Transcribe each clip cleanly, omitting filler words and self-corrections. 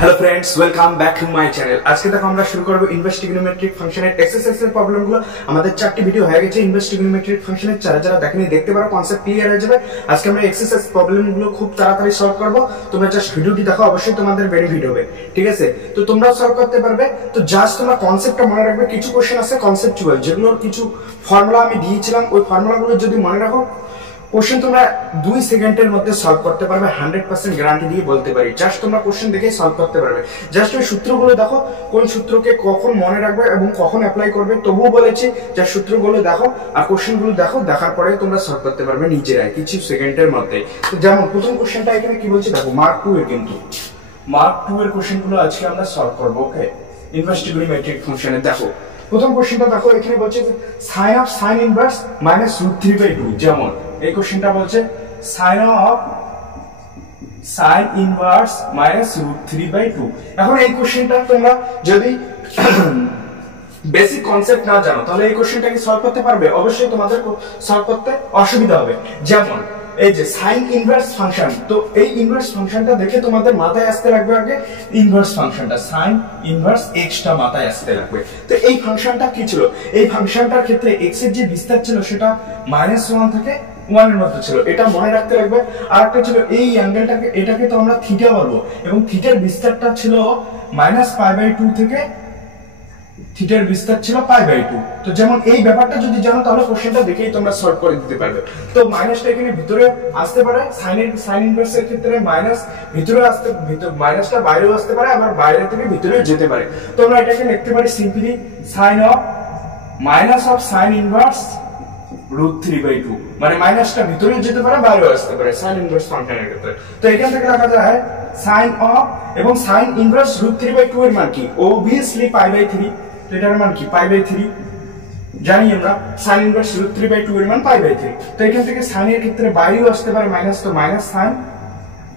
Hello friends, welcome back to my channel. आज के देखो আমরা শুরু করব ইনভার্স ট্রিগোনোমেট্রিক ফাংশনের এক্সারসাইজের প্রবলেমগুলো। আমাদের 4টি ভিডিও হয়ে গেছে ইনভার্স ট্রিগোনোমেট্রিক ফাংশনের, যারা দেখেনি দেখতে পারো, কনসেপ্ট ক্লিয়ার হয়ে যাবে। আজকে আমরা এক্সারসাইজ প্রবলেমগুলো খুব তাড়াতাড়ি সলভ করব। তোমরা জাস্ট ভিডিওটি দেখো, অবশ্যই তোমাদের বেনিফিট হবে, ঠিক আছে? তো তোমরাও সলভ করতে পারবে। তো জাস্ট তোমরা কনসেপ্টটা মনে রাখবে। কিছু কোশ্চেন আছে কনসেপচুয়াল, যেগুলোর কিছু ফর্মুলা আমি দিয়েছিলাম, ওই ফর্মুলাগুলো যদি মনে রাখো, কোশ্চেন তোমরা 2 সেকেন্ডের মধ্যে সলভ করতে পারবে, 100% গ্যারান্টি দিয়ে বলতে পারি। জাস্ট তোমরা কোশ্চেন দেখে সলভ করতে পারবে। জাস্ট ওই সূত্রগুলো দেখো, কোন সূত্রকে কখন মনে রাখবে এবং কখন অ্যাপ্লাই করবে। তবুও বলেছি যে সূত্রগুলো দেখো আর কোশ্চেনগুলো দেখো, দেখার পরে তোমরা সলভ করতে পারবে নিজেরাই কিছু সেকেন্ডের মধ্যে। তো যেমন প্রথম কোশ্চেনটা এখানে কি বলছে দেখো, মার্ক 2 এর, কিন্তু মার্ক 2 এর কোশ্চেনগুলো আজকে আমরা সলভ করব। ওকে, ইনভার্স ট্রিগোনোমেট্রিক ফাংশনে দেখো প্রথম কোশ্চেনটা দেখো, এখানে বলছে সাইন অফ সাইন ইনভার্স -√3/2। যেমন এই কোশ্চেনটা বলছে সাইন অফ সাইন ইনভার্স -√3/2। এখন এই কোশ্চেনটা তোমরা যদি বেসিক কনসেপ্ট না জানো, তাহলে এই কোশ্চেনটাকে সলভ করতে পারবে? অবশ্যই তোমাদের সলভ করতে অসুবিধা হবে। যেমন এই যে সাইন ইনভার্স ফাংশন, তো এই ইনভার্স ফাংশনটা দেখে তোমাদের মাথায় আসতে লাগবে আগে ইনভার্স ফাংশনটা, সাইন ইনভার্স x টা মাথায় আসতে লাগবে। তো এই ফাংশনটা কি ছিল? এই ফাংশনটার ক্ষেত্রে x এর যে বিস্তার ছিল সেটা -1 থেকে 1 এর মধ্যে ছিল, এটা মনে রাখতে লাগবে। আর একটা ছিল এই অ্যাঙ্গেলটাকে, এটাকে তো আমরা থিটা বলবো, এবং থিটার বিস্তারটা ছিল -π/2 থেকে থিটার বিস্তার ছিল π/2। তো যেমন এই ব্যাপারটা যদি জানো, তাহলে কোশ্চেনটা দেখেই তোমরা সলভ করে দিতে পারবে। তো মাইনাসটা এখানে ভিতরে আসতে পারে, সাইন ইনভার্সের ক্ষেত্রে মাইনাস ভিতরে আসতে, মাইনাসটা বাইরেও আসতে পারে, আবার বাইরে থেকে ভিতরেও যেতে পারে। তো আমরা এটাকে লিখতে পারি simply sine of sine inverse √3/2, মানে মাইনাসটা ভিতরেও যেতে পারে, বাইরেও আসতে পারে সাইন ইনভার্স ফাংশনের ক্ষেত্রে। তো এখান থেকে লেখা যায় সাইন অফ, এবং সাইন ইনভার্স √3/2 এর মান কি? অবভিয়াসলি π/3। তো এটার মান কি? π/3 জানি আমরা। সাইন ইনভার্স √3/2 এর মান π/3। তো এখান থেকে সাইন এর ক্ষেত্রে বাইরেও আসতে পারে মাইনাস, তো মাইনাস সাইন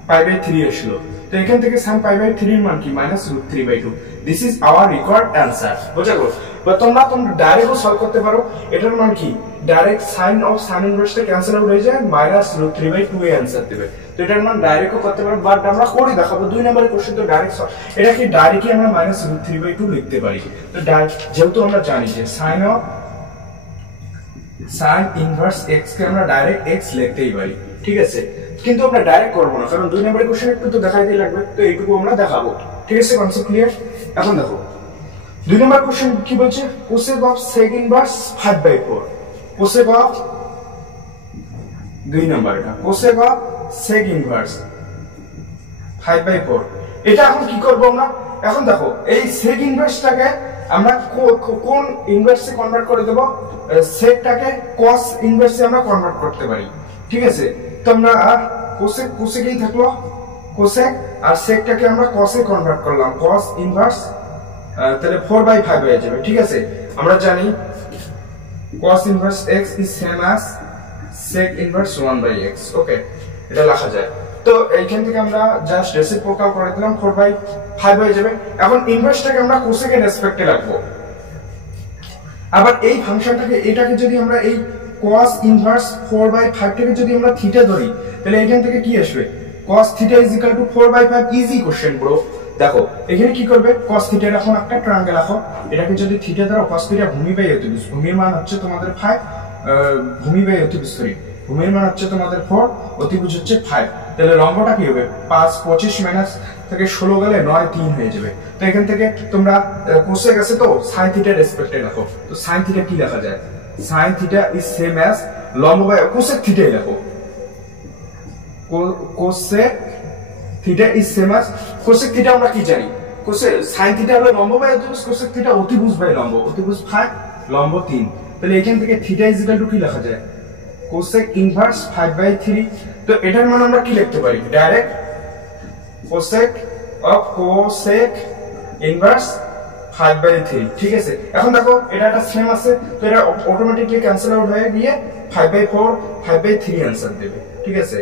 π/3 আসলো। তো এখান থেকে সাইন π/3 এর মান কি? -√3/2। This is our required answer. বুঝা গেল? তো তোমরা ডাইরেক্টও সলভ করতে পারো। এটার মান কি? ডাইরেক্ট সাইন অফ সাইন ইনভার্সটা ক্যান্সেল আউট হয়ে যায়, -√3/2 এ অ্যানসার দেবে। তো এটার মান ডাইরেক্টও করতে পারো, বাট আমরা করে দেখাবো। 2 নম্বরের কোশ্চেন তো ডাইরেক্ট এটা কি ডাইরেক্টলি আমরা -√3/2 লিখতে পারি। তো যেহেতু আমরা জানি যে sine of sine inverse x কে আমরা ডাইরেক্ট x লিখতেই পারি, ঠিক আছে? কিন্তু আমরা ডাইরেক্ট করব না, কারণ 2 নম্বরের কোশ্চেন একটু তো দেখাইতে লাগবে। তো এইটুকু আমরা দেখাবো, ঠিক আছে? Concept clear? এখন দেখো 2 নম্বর কোশ্চেন কি বলছে, cosec of sec inverse 5/4। Cosec of 2 নম্বরটা, কোসেক অফ সেক ইনভার্স 5/4। এটা এখন কি করব আমরা? এখন দেখো এই সেক ইনভার্সটাকে আমরা কোন ইনভার্সে কনভার্ট করে দেব? সেকটাকে cos ইনভার্সে আমরা কনভার্ট করতে পারি, ঠিক আছে? তো আমরা কোসেকই থাকলো কোসেক, আর সেকটাকে আমরা cos এ কনভার্ট করলাম, cos ইনভার্স, তাহলে 4/5 হয়ে যাবে, ঠিক আছে? আমরা জানি cos inverse x is same as sec inverse 1/x। ওকে, এটা লেখা যায়। তো এইখান থেকে আমরা জাস্ট রেসিপ্রোকাল করে দিলাম, 4/5 হয়ে যাবে। এখন ইনভার্সটাকে আমরা কোসেক এর রেসপেক্টে রাখবো। আবার এই ফাংশনটাকে, এটাকে যদি আমরা এই cos ইনভার্স 4/5 থেকে যদি আমরা থিটা ধরি, তাহলে এখান থেকে কি আসবে? cos theta = 4/5। Easy question bro. দেখো এখানে কি করবে, cos থিটা এখন একটা ট্রায়াঙ্গেল রাখো, এটাকে যদি থিটা ধরো, cos থিটা ভূমি/অতিভুজ, ভূমির মান হচ্ছে তোমাদের 5, ভূমি/অতিভুজ, সরি, ভূমির মান হচ্ছে তোমাদের 4, অতিভুজ হচ্ছে 5। তাহলে লম্বটা কি হবে? 5 25 মাইনাস থেকে 16 গেলে 9 3 হয়ে যাবে। তো এখান থেকে তোমরা কোসেক আছে তো sin থিটার রেসপেক্টে রাখো। তো sin থিটা কি লেখা যায়? sin theta is same as লম্ব/, কোসেক থিটাই লেখো, cosec theta is same as, cosec theta আমরা কি জানি? sin থিটা হলো লম্ব/অতিভুজ, কোসেক থিটা অতিভুজ/লম্ব, অতিভুজ 5 লম্ব 3। তাহলে এখান থেকে থিটা ইজ ইকুয়াল টু কি লেখা যায়? Cosec inverse 5/3। তো এটার মান আমরা কি লিখতে পারি? Direct cosec of cosec inverse 5/3, ঠিক আছে? এখন দেখো এটা একটা সেম আছে, তো এটা অটোমেটিক্যালি ক্যান্সেল আউট হয়ে গিয়ে 5/4 5/3 आंसर দেবে, ঠিক আছে?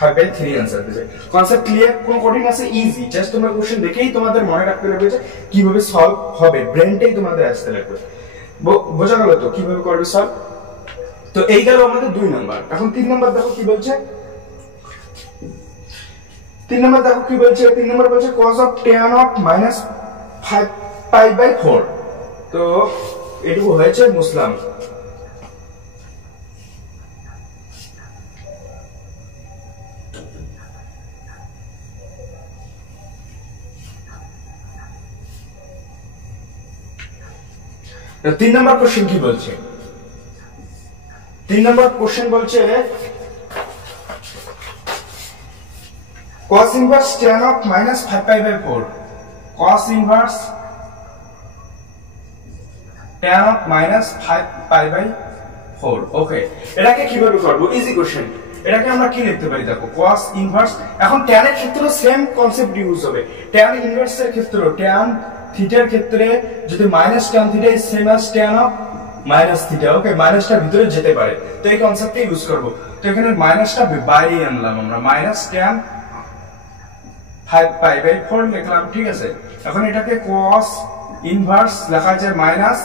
5/3 आंसर দেবে। Concept clear? কোন কঠিন আছে? ইজি। জাস্ট তোমরা কোশ্চেন দেখেই তোমাদের মনে রাখতে লাগবে যে কিভাবে সলভ হবে, ব্রেনটাই তোমাদের আসতে লাগবে। বোঝা গেল তো কিভাবে করবে সলভ? তো এই গেল আমাদের 2 নাম্বার। এখন 3 নাম্বার দেখো কি বলছে, 3 নম্বর দেখো কি বলছে, 3 নম্বর বলছে cos of tan of minus 5 pi by 4। তো এটুকু হয়েছে মুসলাম। তো 3 নম্বর কোশ্চেন কি বলছে, 3 নম্বর কোশ্চেন বলছে cos inverse tan of minus 5 pi by 4, cos inverse tan of minus 5 pi by 4। ওকে, এটাকে কিভাবে করব? Easy question. এটাকে আমরা কি লিখতে পারি দেখো, cos inverse, এখন tan এর ক্ষেত্রে সেম কনসেপ্ট ইউজ হবে। tan ইনভার্স এর ক্ষেত্রে tan থিটার ক্ষেত্রে যদি minus tan theta is same as tan of minus theta. Okay, মাইনাসটা ভিতরে যেতে পারে, তো এই কনসেপ্টটা ইউজ করব। তো এখানে মাইনাসটা বাইরে আনলাম আমরা, মাইনাস tan 5 pi by 4 লিখলাম, ঠিক আছে। এখন এটাকে cos ইনভার্স লেখা যায় মাইনাস,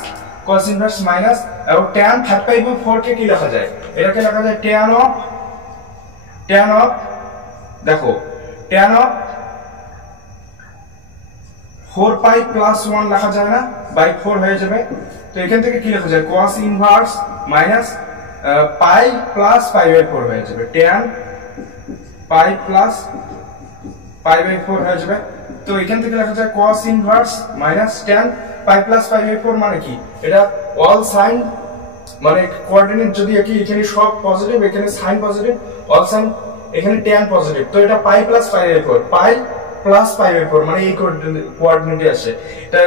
cos ইনভার্স মাইনাস, এবং tan 5 pi by 4 কে কি লেখা যায়? এটাকে লেখা যায় tan অফ দেখো tan অফ 4 pi প্লাস 1 লেখা যায় না, বাই 4 হয়ে যাবে। তো এখান থেকে কি লেখা যায়? cos inverse minus pi plus pi by 4 হয়ে যাবে, tan pi plus pi by 4 হয়ে যাবে। তো এখান থেকে লেখা যায় cos inverse minus tan pi plus pi by 4 মানে কি? এটা অল সাইন, মানে কোঅর্ডিনেট যদি এখানে সব পজিটিভ, এখানে সাইন পজিটিভ, অল সাইন, এখানে tan পজিটিভ, তো এটা pi plus pi by 4, pi plus pi by 4 মানে এই কোঅর্ডিনেটে আসে।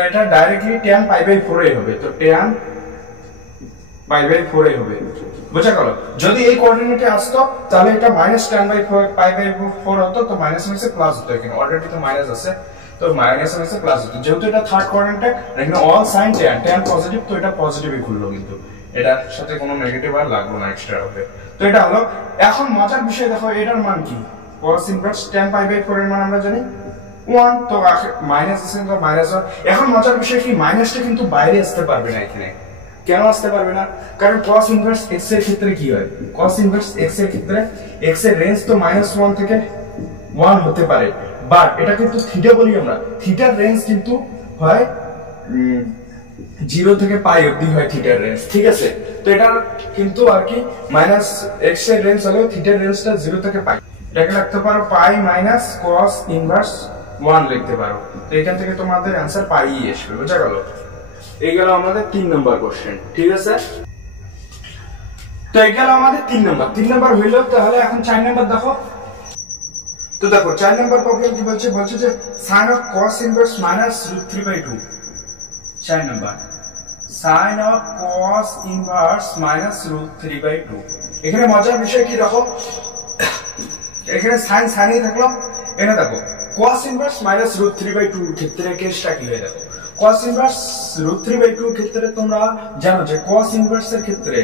এটা ডাইরেক্টলি tan pi by 4 এই হবে, তো tan pi by 4 এই হবে। বুঝা গেল? যদি এই কোঅর্ডিনেটে আসতো তাহলে এটা minus tan by 4 pi by 4 হতো, তো মাইনাস মাইনাসে প্লাস হতো, এখানে অলরেডি তো মাইনাস আছে, তো মাইনাস মাইনাসে প্লাস হতো। যেহেতু এটা থার্ড কোঅর্ডিনেটে, এখানে অল সাইন tan পজিটিভ, তো এটা পজিটিভই খুললো, কিন্তু এটার সাথে কোনো নেগেটিভ আর লাগলো না এক্সট্রা হবে। তো এটা হলো। এখন মজার বিষয় দেখো, এটার মান কি? cos inverse tan pi by 4 এর মান আমরা জানি 1, তো মাইনাস আছে, তো মাইনাস 1। এখন মজার বিষয় কি, মাইনাসটা কিন্তু বাইরে আসতে পারবে না এখানে। কেন আসতে পারবে না? কারণ cos ইনভার্স x এর ক্ষেত্রে কি হয়? cos ইনভার্স x এর ক্ষেত্রে x এর রেঞ্জ তো -1 থেকে 1 হতে পারে, বাট এটা কিন্তু থিটা বলি আমরা, থিটার রেঞ্জ কিন্তু হয় 0 থেকে পাই অবধি হয় থিটার রেঞ্জ, ঠিক আছে। তো এটা কিন্তু আর কি মাইনাস x এর রেঞ্জ হলেও থিটার রেঞ্জটা 0 থেকে পাই, এটাকে লিখতে পারো পাই মাইনাস cos ইনভার্স 1 লিখতে পারো। তো এখান থেকে তোমাদের आंसर পাই আসবে। বুঝা গেল? এই গেল আমাদের 3 নাম্বার কোশ্চেন, ঠিক আছে। তো এই গেল আমাদের 3 নাম্বার হইলো। তাহলে এখন 4 নাম্বার দেখো। তো দেখো 4 নাম্বার প্রবলেম কি বলছে? বলছে যে sin of cos inverse minus √3/2। 4 number sin of cos inverse minus √3/2। এখানে মজার বিষয় কি দেখো, এখানে sin সাইনই থাকলো, এখানে দেখো cos inverse minus √3/2 এর ক্ষেত্রে কেসটা কি হয় দেখো। cos inverse √3/2 এর ক্ষেত্রে তোমরা জানো যে cos inverse এর ক্ষেত্রে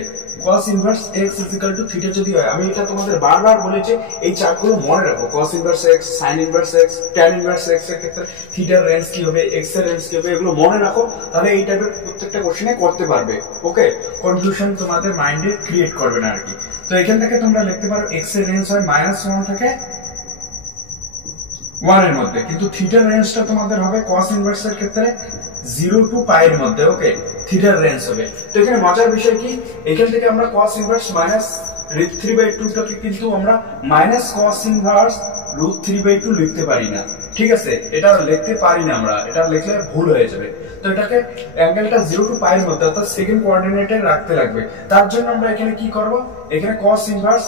cos inverse x = থিটা যদি হয়, আমি এটা তোমাদের বারবার বলেছি, এই চার্টগুলো মনে রাখো। cos inverse x, sin inverse x, tan inverse x এর ক্ষেত্রে থিটার রেঞ্জ কি হবে, x এর রেঞ্জ কি হবে, এগুলো মনে রাখো, তাহলে এই টাইপের প্রত্যেকটা কোশ্চেনে করতে পারবে। ওকে, কনফিউশন তোমাদের মাইন্ডে ক্রিয়েট করবে না আর কি। তো এখান থেকে তোমরা লিখতে পারো x এর রেঞ্জ হয় -1 থেকে 1 এর মধ্যে, কিন্তু থিটার রেঞ্জটা তোমাদের হবে cos ইনভার্স এর ক্ষেত্রে 0 টু পাই এর মধ্যে। ওকে, থিটার রেঞ্জ হবে। তো এখানে মজার বিষয় কি, এখান থেকে আমরা cos ইনভার্স -√3/2 টাকে কিন্তু আমরা -cos ইনভার্স √3/2 লিখতে পারি না, ঠিক আছে। এটা লিখতে পারি না আমরা, এটা লিখলে ভুল হয়ে যাবে। তো এটাকে অ্যাঙ্গেলটা 0 টু পাই এর মধ্যে অর্থাৎ সেকেন্ড কোঅর্ডিনেটে রাখতে লাগবে। তার জন্য আমরা এখানে কি করব, এখানে cos ইনভার্স,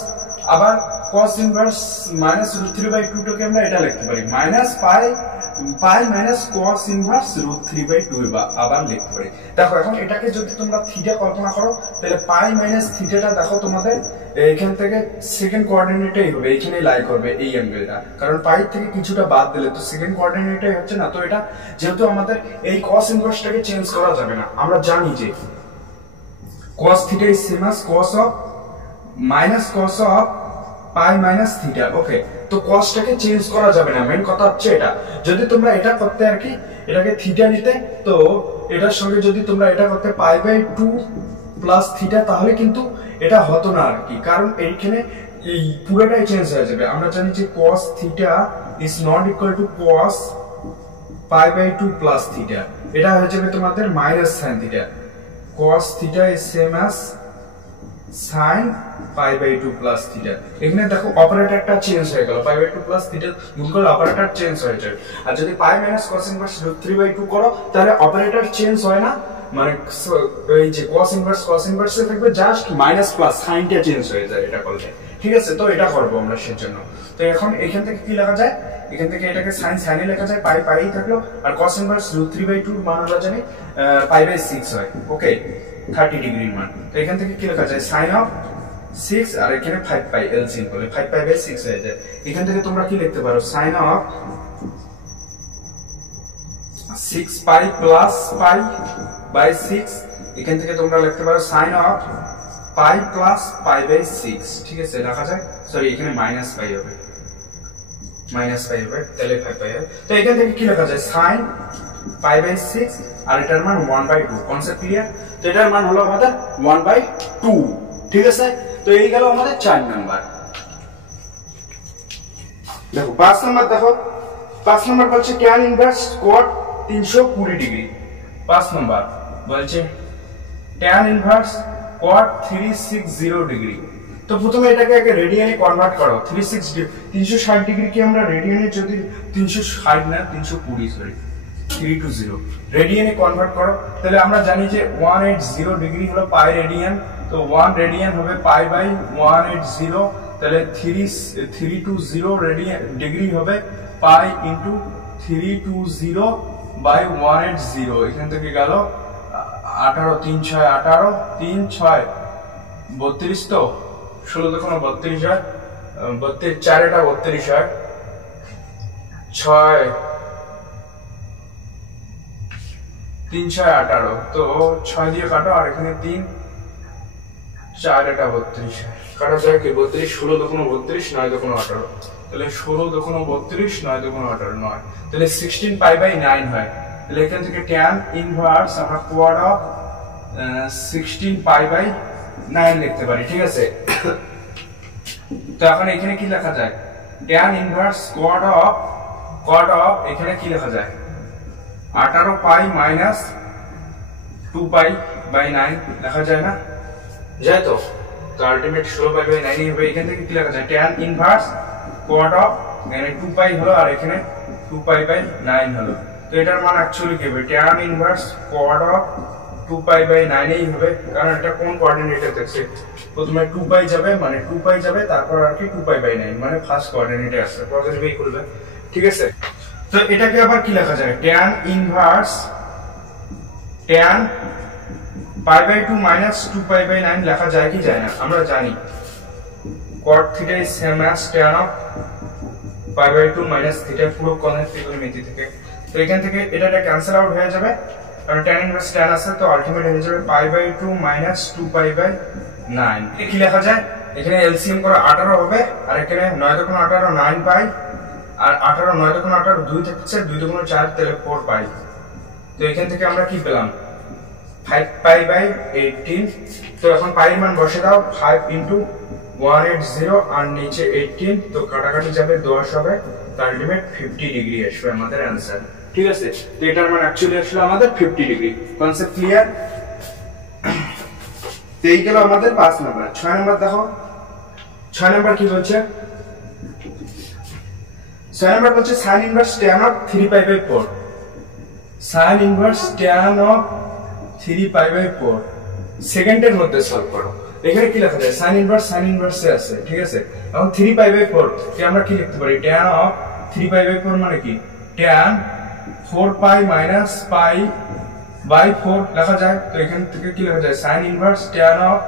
আবার cos ইনভার্স -√3/2 টাকে আমরা এটা লিখতে পারি পাই মাইনাস cos ইনভার্স √3/2 আবার লিখতে পারি। দেখো এখন এটাকে যদি তোমরা থিটা কল্পনা করো, তাহলে পাই মাইনাস থিটাটা দেখো তোমাদের এখান থেকে সেকেন্ড কোঅর্ডিনেটেই হবে, এখানে লাই করবে এই অ্যাঙ্গেলটা, কারণ পাই থেকে কিছুটা বাদ দিলে তো সেকেন্ড কোঅর্ডিনেটেই হচ্ছে না। তো এটা যেহেতু আমাদের এই cos ইনভার্সটাকে চেঞ্জ করা যাবে না, আমরা জানি যে cos theta is same as cos of pi minus theta. Okay, তো cosটাকে চেঞ্জ করা যাবে না, মেন কথা হচ্ছে এটা। যদি তোমরা এটা করতে আর কি, এটাকে থিটা নিতে, তো এটার সঙ্গে যদি তোমরা এটা করতে পাই বাই 2 প্লাস থিটা, তাহলে কিন্তু এটা হতো না আর কি, কারণ এইখানে এই পুরোটাই চেঞ্জ হয়ে যাবে। আমরা জানি যে cos theta is not equal to cos pi by 2 plus theta, এটা হয়ে যাবে তোমাদের minus sine theta. cos theta is same as sin pi by 2 plus theta. এখানে দেখো অপারেটরটা চেঞ্জ হয়ে গেল, পাই বাই 2 প্লাস থিটা গুণ করলে অপারেটর চেঞ্জ হয়ে যাবে। আর যদি পাই মাইনাস cos ইনভার্স √3/2 করো তাহলে অপারেটর চেঞ্জ হয় না, মানে এই যে cos ইনভার্স এ থাকবে জাস্ট মাইনাস প্লাস সাইনটা চেঞ্জ হয়ে যায় এটা করলে। ঠিক আছে, তো এটা করব আমরা সেজন্য। তো এখন এখান থেকে কি লেখা যায়, এখান থেকে এটাকে সাইনে লেখা যায়, পাই থাকলো, আর cos ইনভার্স √3/2 মান আমরা জানি পাই বাই 6 হয়। ওকে, 30 ডিগ্রির মান। তো এখান থেকে কি লেখা যায় sin অফ 6, আর এখানে 5 পাই এলসিএম করলে 5 পাই বাই 6 হয়ে যায়। এখান থেকে তোমরা কি লিখতে পারো, sin of 6 pi plus pi by 6, এখান থেকে তোমরা লিখতে পারো sin of pi plus pi by 6। ঠিক আছে, লেখা যায়, সরি এখানে মাইনাস পাই হবে, তাহলে 5 পাই হবে। তো এখান থেকে কি লেখা যায়, sin পাই বাই 6, আর এটার মান 1/2। Concept clear? তো এটার মান হলো আমাদের 1/2। ঠিক আছে, তো এই গেল আমাদের 4 নাম্বার। দেখো 5 নাম্বার, দেখো 5 নাম্বার বলছে tan inverse cot 320 degree. 5 number বলছে tan ইনভার্স cot 360 ডিগ্রি। তো প্রথমে এটাকে আগে রেডিয়ানে কনভার্ট করো। 360 ডিগ্রি কি আমরা রেডিয়ানে, যদি 360 না 320, সরি 320 রেডিয়ানে কনভার্ট করো, তাহলে আমরা জানি যে 180 ডিগ্রি হলো পাই রেডিয়ান। তো 1 রেডিয়ান হবে পাই বাই 180, তাহলে 320 রেডিয়ান ডিগ্রি হবে পাই ইনটু 320 বাই 180। এখান থেকে গেল 18, 3 6 18, 3 6 32, তো 16 দুগুণ 32 হয়, 32 4 এটা 32 হয়, 6 3 6 18, তো 6 দিয়ে কাটো, আর এখানে 3 4 এটা 32 কাটা যায় কি 32, 16 দুগুণ 32, 9 দুগুণ 18, তাহলে 16 দুগুণ 32, 9 দুগুণ 18, 9, তাহলে 16 পাই বাই 9 হয়। তাহলে এখান থেকে tan ইনভার্স আমরা কোয়াড অফ 16 পাই বাই 9 লিখতে পারি। ঠিক আছে, তো এখন এখানে কি লেখা যায়, tan ইনভার্স কোয়াড অফ এখানে কি লেখা যায়, 18 পাই মাইনাস 2 পাই বাই 9 লেখা যায় না, যায় তো? তো আলটিমেট 16 পাই বাই 9 হবে। এখান থেকে কি লেখা যায়, tan ইনভার্স কোয়াড অফ, এখানে 2 পাই হলো, আর এখানে 2 পাই বাই 9 হলো। তো এটার মান অ্যাকচুয়ালি কি হবে, tan inverse cot of 2 pi by 9 এই হবে, কারণ এটা কোন কোঅর্ডিনেটে দেখছে, প্রথমে 2 পাই যাবে, মানে 2 পাই যাবে, তারপর আর কি 2 পাই বাই 9, মানে ফার্স্ট কোঅর্ডিনেটে আসছে, পজিটিভ এই করবে। ঠিক আছে, তো এটাকে আবার কি লেখা যায়, tan inverse tan pi by 2 minus 2 pi by 9 লেখা যায় কি যায় না? আমরা জানি cot theta is same as tan of pi by 2 minus theta, পুরো কনের ত্রিকোণমিতি থেকে। তো এখান থেকে এটা ক্যান্সেল আউট হয়ে যাবে, কারণ tan ইনভার্স tan আছে, তো আলটিমেট হয়ে যাবে pi by 2 minus 2 pi by 9। কি লেখা যায়, এখানে এলসিএম করে 18 হবে, আর এখানে 9 দুগুণ 18 9 পাই, আর 18 9 দুগুণ 18 2 থাকছে, 2 দুগুণ 4, তাহলে 4 পাই। তো এখান থেকে আমরা কি পেলাম, 5 পাই বাই 18। তো এখন পাই মান বসে দাও, 5 ইনটু 180, আর নিচে 18, তো কাটাকাটি যাবে 10 হবে, তো আলটিমেট 50 ডিগ্রি আসবে আমাদের অ্যানসার। ঠিক আছে, তো এটার মান অ্যাকচুয়ালি আসলে আমাদের 50 ডিগ্রি। Concept clear? তো এই গেল আমাদের 5 নাম্বার। 6 নাম্বার দেখো, 6 নাম্বার কি বলছে, 6 নাম্বার বলছে sin inverse tan of 3 pi by 4। sin inverse tan of 3 pi by 4 সেকেন্ডের মধ্যে সলভ করো। এখানে কি লেখা যায়, sin ইনভার্সে আছে। ঠিক আছে, এখন 3 পাই বাই 4 কে আমরা কি লিখতে পারি, tan অফ 3 পাই বাই 4 মানে কি, tan 4 pi minus pi by 4 লেখা যায়। তো এখান থেকে কি লেখা যায়, sin inverse tan of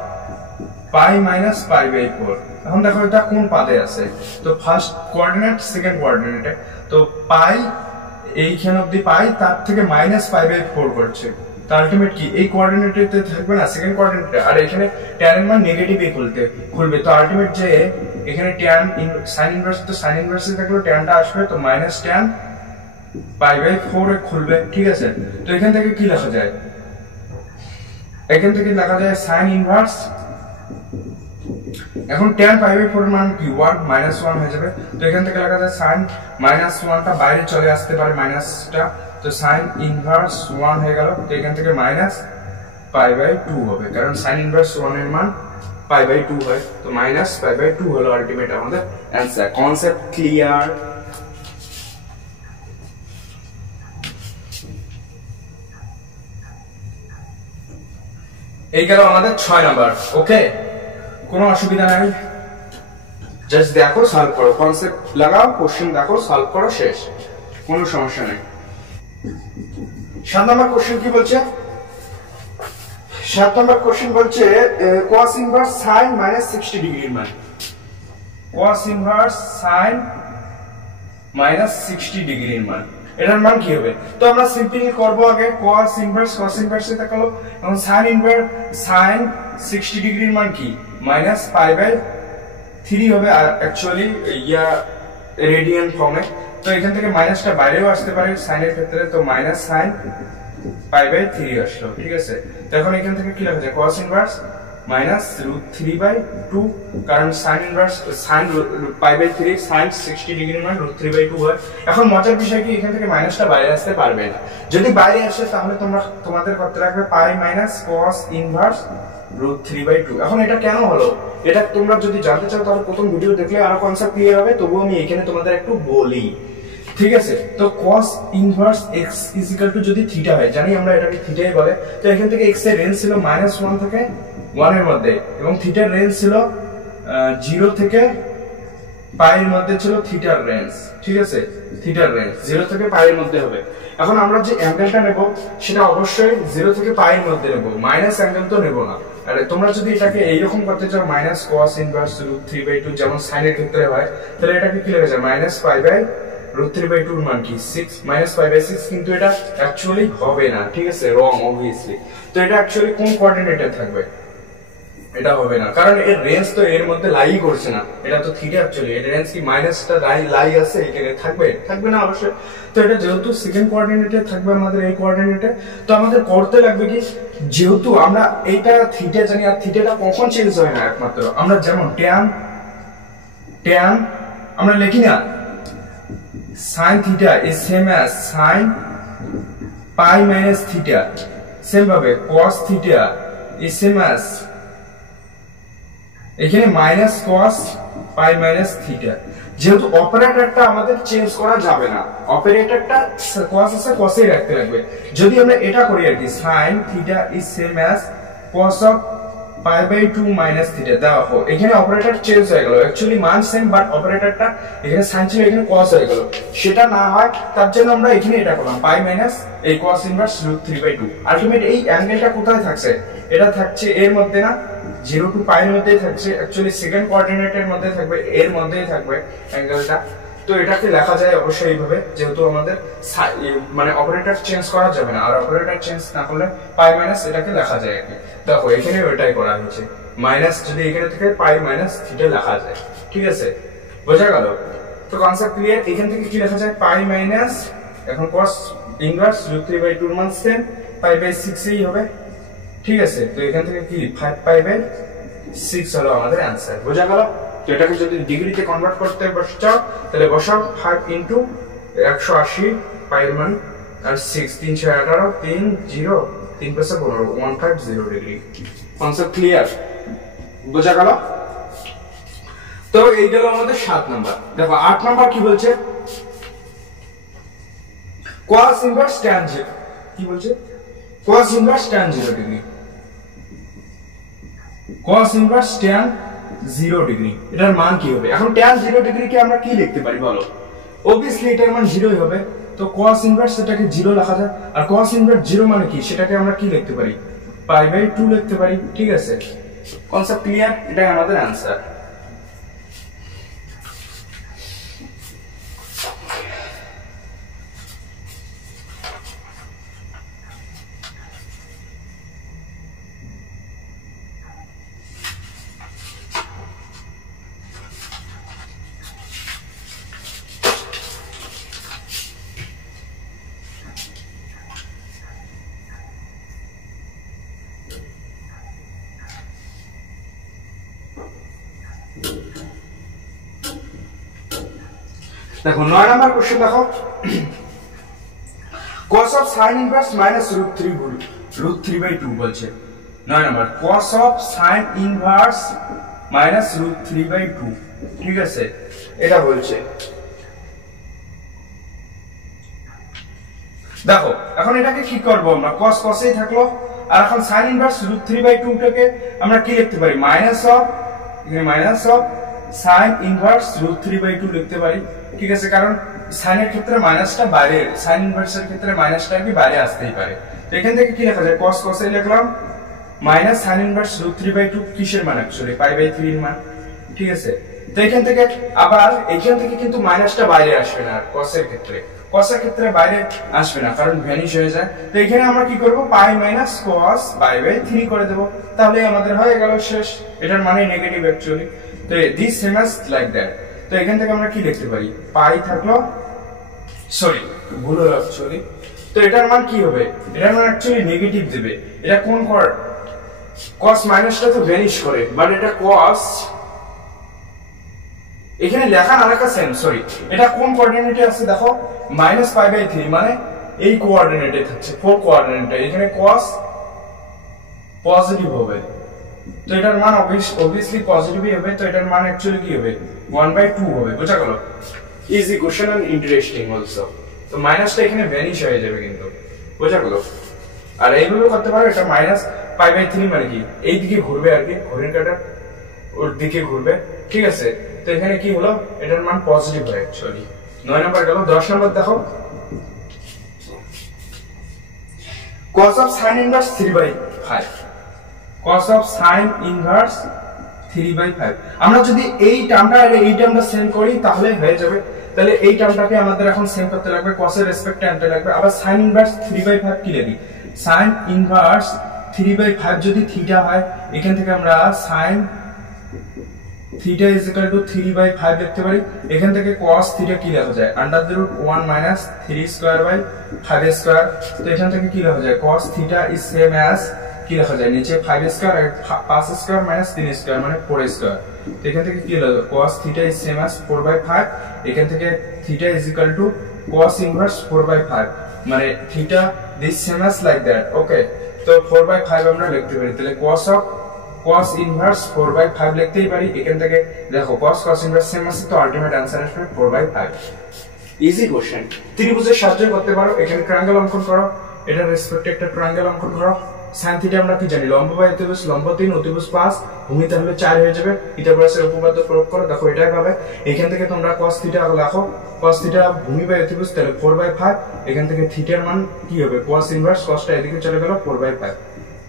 pi minus pi by 4। এখন দেখো এটা কোন পাদে আছে, তো ফার্স্ট কোঅর্ডিনেট সেকেন্ড কোঅর্ডিনেটে, তো পাই এইখান অবধি পাই, তার থেকে মাইনাস পাই বাই 4 করছে, তো আলটিমেট কি এই কোঅর্ডিনেটেতে থাকবে না, সেকেন্ড কোঅর্ডিনেটে, আর এখানে tan এর মান নেগেটিভে খুলবে, তো আলটিমেট যে এখানে tan sin ইনভার্স, তো sin ইনভার্সে থাকলে tanটা আসবে, তো মাইনাস tan পাই বাই 4 এ খুলবে। ঠিক আছে, তো এখান থেকে কি লেখা যায়, এখান থেকে লেখা যায় sin ইনভার্স এখন tan π/4 এর মান কি 1 -1 হয়ে যাবে। তো এখান থেকে লেখা যায় sin -1টা বাইরে চলে আসতে পারে মাইনাসটা, তো sin ইনভার্স 1 হয়ে গেল। তো এখান থেকে -π/2 হবে, কারণ sin ইনভার্স 1 এর মান π/2 হয়, তো -π/2 হলো আলটিমেট আমাদের অ্যানসার। Concept clear? এই গেল আমাদের 6 নাম্বার। ওকে, কোনো অসুবিধা নাই, জাস্ট দেখো সলভ করো, কনসেপ্ট লাগাও, কোশ্চেন দেখো, সলভ করো, শেষ, কোনো সমস্যা নেই। 7 নাম্বার কোশ্চেন কি বলছে? 7 নাম্বার কোশ্চেন বলছে cos ইনভার্স sin -60 ডিগ্রির মান। cos ইনভার্স sin -60 ডিগ্রির মান, এটার মান কি হবে? তো আমরা সিম্পলি করব আগে cos ইনভার্স এ দেখালো, এবং sin ইনভার্স sin 60 ডিগ্রির মান কি -π/3 হবে, আর অ্যাকচুয়ালি ইয়া রেডিয়ান ফর্মে। তো এখান থেকে মাইনাসটা বাইরেও আসতে পারে sin এর ক্ষেত্রে, তো sin π/3 আসলো, ঠিক আছে। তো এখন এখান থেকে কি লেখা যায়? cos ইনভার্স -√3/2, কারণ sin ইনভার্স sin π/3 sin 60 ডিগ্রির মান √3/2 হয়। এখন মজার বিষয় কি, এখান থেকে মাইনাসটা বাইরে আসতে পারবে না, যদি বাইরে আসে তাহলে তোমাদের করতে রাখবে π - cos ইনভার্স √3/2। এখন এটা কেন হলো, এটা তোমরা যদি জানতে চাও তাহলে প্রথম ভিডিও দেখলে আরো কনসেপ্ট ক্লিয়ার হবে, তবুও আমি এখানে তোমাদের একটু বলি, ঠিক আছে। তো cos ইনভার্স x যদি থিটা হয়, জানি আমরা এটাকে থিটাই বলে, তো এখান থেকে x এর রেঞ্জ ছিল -1 থেকে 1 এর মধ্যে, এবং থিটার রেঞ্জ ছিল 0 থেকে π এর মধ্যে ছিল থিটার রেঞ্জ, ঠিক আছে। থিটার রেঞ্জ 0 থেকে π এর মধ্যে হবে। এখন আমরা যে অ্যাঙ্গেলটা নেব সেটা অবশ্যই 0 থেকে π এর মধ্যে নেব, মাইনাস অ্যাঙ্গেল তো নেব না। আর তোমরা যদি এটাকে এইরকম করতে চাও cos ইনভার্স √3/2 যেমন sin এর ক্ষেত্রে হয়, তাহলে এটাকে কি লেখা যায় -π/√3/2 এর মান কি 6 -π/6, কিন্তু এটা অ্যাকচুয়ালি হবে না, ঠিক আছে, রং অবভিয়াসলি। তো এটা অ্যাকচুয়ালি কোন কোঅর্ডিনেটে থাকবে? এটা হবে না, কারণ এর রেঞ্জ তো এর মধ্যে লাই করছে না, এটা তো থিটা অ্যাকচুয়ালি, এর রেঞ্জ কি মাইনাসটা লাই আছে, এখানে থাকবে না অবশ্যই। তো এটা যেহেতু সেকেন্ড কোঅর্ডিনেটে থাকবে আমাদের এই কোঅর্ডিনেটে, তো আমাদের করতে লাগবে কি, যেহেতু আমরা এইটা থিটা জানি, আর থিটাটা কখন চেঞ্জ হয় না একমাত্র, আমরা যেমন tan আমরা লিখি না sin theta is same as sin π minus theta, same ভাবে cos theta is same as এখানে cos π minus theta। যেহেতু অপারেটরটা আমাদের চেঞ্জ করা যাবে না, অপারেটরটা cos আছে cos এই রাখতে লাগবে। যদি আমরা এটা করি আর কি, sin theta is same as cos of π/2 minus theta দেওয়া হোক, এখানে অপারেটর চেঞ্জ হয়ে গেল, অ্যাকচুয়ালি মান সেম বাট অপারেটরটা এখানে sin ছিল, এখানে cos হয়ে গেল, সেটা না হয় তার জন্য আমরা এখানে এটা করলাম π মাইনাস এই cos ইনভার্স √3/2। আলটিমেট এই অ্যাঙ্গেলটা কোথায় থাকছে? এটা থাকছে এর মধ্যে না, 0 to π এর মধ্যেই থাকছে, অ্যাকচুয়ালি সেকেন্ড কোঅর্ডিনেটের মধ্যে থাকবে, এর মধ্যেই থাকবে অ্যাঙ্গেলটা। তো এটাকে লেখা যায় অবশ্যই এইভাবে, যেহেতু আমাদের অপারেটর চেঞ্জ করা যাবে না, আর অপারেটর চেঞ্জ না করলে π মাইনাস এটাকে লেখা যায় আর কি। দেখো এখানে ওইটাই করা হয়েছে, মাইনাস যদি এখানে থেকে π মাইনাস থিটা লেখা যায়, ঠিক আছে, বোঝা গেল? তো কনসেপ্ট ক্লিয়ার। এখান থেকে কি লেখা যায়? π মাইনাস, এখন cos ইনভার্স √3/2 এর মান সেম π/6 এই হবে, ঠিক আছে। তো এখান থেকে কি 5π/6 হলো আমাদের অ্যানসার, বোঝা গেল? তো এটাকে যদি ডিগ্রিতে কনভার্ট করতে চাও তাহলে বসাও 5 * 180 π এর মান, আর 6 318 3 0 3 + 15 150 ডিগ্রি। কনসেপ্ট ক্লিয়ার, বোঝা গেল? তো এই গেল আমাদের 7 নাম্বার। দেখো 8 নাম্বার কি বলছে? cos ইনভার্স tan 0, কি বলছে? cos inverse tan 0 degree, cos inverse tan 0 degree, এটার মান কি হবে? এখন tan 0 ডিগ্রি কে আমরা কি লিখতে পারি বলো? obviously এটার মান 0 হবে, তো cos ইনভার্স এটাকে 0 লেখা যায়, আর cos ইনভার্স 0 মানে কি, সেটাকে আমরা কি লিখতে পারি? π/2 লিখতে পারি, ঠিক আছে। কনসেপ্ট ক্লিয়ার, এটাই আমাদের অ্যানসার। দেখো 9 নাম্বার কোশ্চেন দেখো cos of sin inverse minus √3/2 বলছে 9 number cos of sin inverse minus √3/2 ঠিক আছে এটা বলছে দেখো এখন এটাকে কি করব আমরা cos এই থাকলো আর এখন sin ইনভার্স √3/2 টাকে আমরা কি লিখতে পারি মাইনাস অফ sin ইনভার্স √3/2 লিখতে পারি ঠিক আছে কারণ sin এর ক্ষেত্রে মাইনাসটা বাইরে sin ইনভার্সের ক্ষেত্রে মাইনাসটা কি বাইরে আসতেই পারে তো এখান থেকে কি লেখা যায় cos এই লিখলাম মাইনাস sin ইনভার্স √3/2 কিসের মান অ্যাকচুয়ালি π/3 এর মান ঠিক আছে তো এখান থেকে আবার এখান থেকে কিন্তু মাইনাসটা বাইরে আসবে না cos এর ক্ষেত্রে cos এর ক্ষেত্রে বাইরে আসবে না কারণ ভ্যানিশ হয়ে যায় তো এখানে আমরা কি করব π - cos π/3 করে দেব তাহলে আমাদের হয়ে গেল শেষ এটার মানে নেগেটিভ অ্যাকচুয়ালি তো this same as like that তো এখান থেকে আমরা কি লিখতে পারি π থাকলো সরি ভুল হলো অ্যাকচুয়ালি তো এটার মান কি হবে এটার মান অ্যাকচুয়ালি নেগেটিভ দেবে এটা কোন কর cos মাইনাসটা তো ভ্যানিশ করে বাট এটা cos এখানে লেখা না লেখা সেম সরি এটা কোন কোঅর্ডিনেটে আছে দেখো -π/3 মানে এই কোঅর্ডিনেটে থাকছে 4 কোঅর্ডিনেটে এখানে cos পজিটিভ হবে তো এটার মান obviously পজিটিভই হবে তো এটার মান অ্যাকচুয়ালি কি হবে 1/2 হবে বুঝা গেল easy question and interesting also তো মাইনাসটা এখানে ভ্যানিশ হয়ে যাবে কিন্তু বুঝা গেল আর এইভাবে করতে পারো এটা -π/3 মানে কি এই দিকে ঘুরবে আর কি ঘড়ির কাঁটা ওর দিকে ঘুরবে ঠিক আছে তো এখানে কি হলো এটার মান পজিটিভ হয় অ্যাকচুয়ালি 9 নাম্বার গেল 10 নাম্বার দেখো cos of sin inverse 3/5 cos of sin inverse 3/5 আমরা যদি এই টার্মটা আর এই টার্মটা সেম করি তাহলে হয়ে যাবে তাহলে এই টার্মটাকে আমাদের এখন সেম করতে লাগবে cos এর রেসপেক্টে আনতে লাগবে আবার sin inverse 3/5 কি লিখি sin inverse 3/5 যদি থিটা হয় এখান থেকে আমরা sin theta is equal to 3/5 লিখতে পারি এখান থেকে cos theta কি লেখা যায় √1 - 3 স্কয়ার বাই 5 স্কয়ার তো এখান থেকে কি লেখা যায় cos theta is same as কি লেখা যায় নিচে 5 স্কয়ার আর 5 স্কয়ার - 3 স্কয়ার মানে 4 স্কয়ার তো এখান থেকে কি লেখা cos theta is same as 4/5 এখান থেকে theta is equal to cos inverse 4/5 মানে theta this same as like that ওকে তো 4/5 আমরা লিখতে পারি তাহলে cos inverse 4/5 লিখতেই পারি এখান থেকে দেখো cos inverse সেম আছে তো আলটিমেট आंसर আসবে 4/5 ইজি কোশ্চেন ত্রিভুজের সাহায্যে করতে পারো এখানে ট্রায়াঙ্গেল অঙ্কন করো এটার রেসপেক্টে একটা ট্রায়াঙ্গেল অঙ্কন করো sin থিটা আমরা কি জানি লম্ব বাই অতিভুজ লম্ব 3 অতিভুজ 5 ভূমি তাহলে 4 হয়ে যাবে পিথাগোরাসের উপপাদ্য প্রয়োগ করো দেখো এটাই পাবে এখান থেকে তোমরা cos থিটা লেখো cos থিটা ভূমি বাই অতিভুজ তাহলে 4/5 এখান থেকে থিটার মান কি হবে cos ইনভার্স cosটা এদিকে চলে গেল 4/5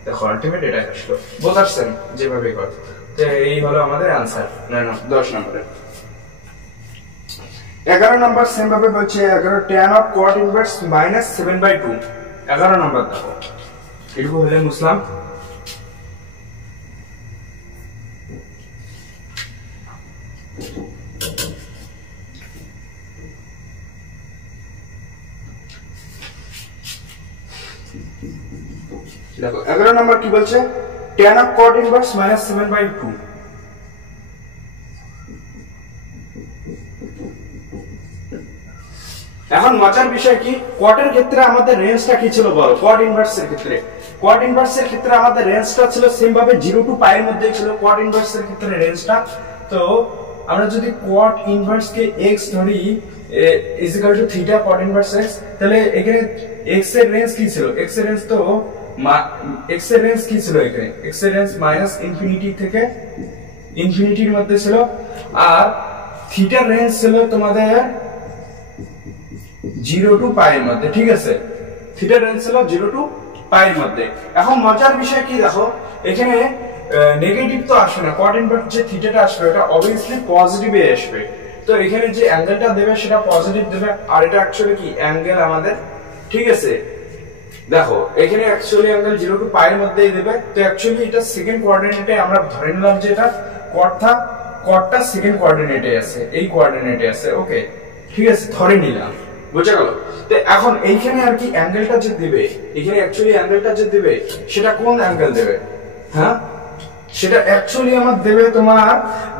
দেখো আলটিমেট এটা আসলো বোঝাচ্ছেন যেভাবে কর তো এই হলো আমাদের आंसर না 10 নম্বরে 11 নম্বর সেম ভাবে বলছে 11 tan of cot inverse -7/2 11 নম্বর দেখো এটুকু হলে মুসলাম দেখো 11 নম্বর কি বলছে tan of cot inverse -7/2 এখন মজার বিষয় কি cot এর ক্ষেত্রে আমাদের রেঞ্জটা কি ছিল বলো cot inverse এর ক্ষেত্রে আমাদের রেঞ্জটা ছিল সেম ভাবে 0 টু π এর মধ্যে ছিল cot inverse এর ক্ষেত্রে রেঞ্জটা তো আমরা যদি cot inverse কে x ধরি is equal to theta cot inverse x তাহলে এখানে x এর রেঞ্জ কি ছিল x এর রেঞ্জ তো x এর রেঞ্জ কি ছিল এখানে x এর রেঞ্জ -ইনফিনিটি থেকে ইনফিনিটির মধ্যে ছিল আর থিটার রেঞ্জ ছিল তোমাদের 0 টু π এর মধ্যে ঠিক আছে থিটার রেঞ্জ ছিল 0 টু π এর মধ্যে এখন মজার বিষয় কি দেখো এখানে নেগেটিভ তো আসবে না cot ইনভার্স যে থিটাটা আসবে এটা obviously পজিটিভে আসবে তো এখানে যে অ্যাঙ্গেলটা দেবে সেটা পজিটিভ দেবে আর এটা অ্যাকচুয়ালি কি অ্যাঙ্গেল আমাদের ঠিক আছে দেখো এখানে অ্যাকচুয়ালি অ্যাঙ্গেল 0 টু π এর মধ্যেই দেবে তো অ্যাকচুয়ালি এটা সেকেন্ড কোঅর্ডিনেটে আমরা ধরে নিলাম যে এটা cotটা সেকেন্ড কোঅর্ডিনেটে আছে এই কোঅর্ডিনেটে আছে ওকে ঠিক আছে ধরে নিলাম বুঝা গেল তো এখন এইখানে আর কি অ্যাঙ্গেলটা যে দিবে এখানে অ্যাকচুয়ালি অ্যাঙ্গেলটা যে দিবে সেটা কোন অ্যাঙ্গেল দেবে হ্যাঁ সেটা অ্যাকচুয়ালি আমার দেবে তোমার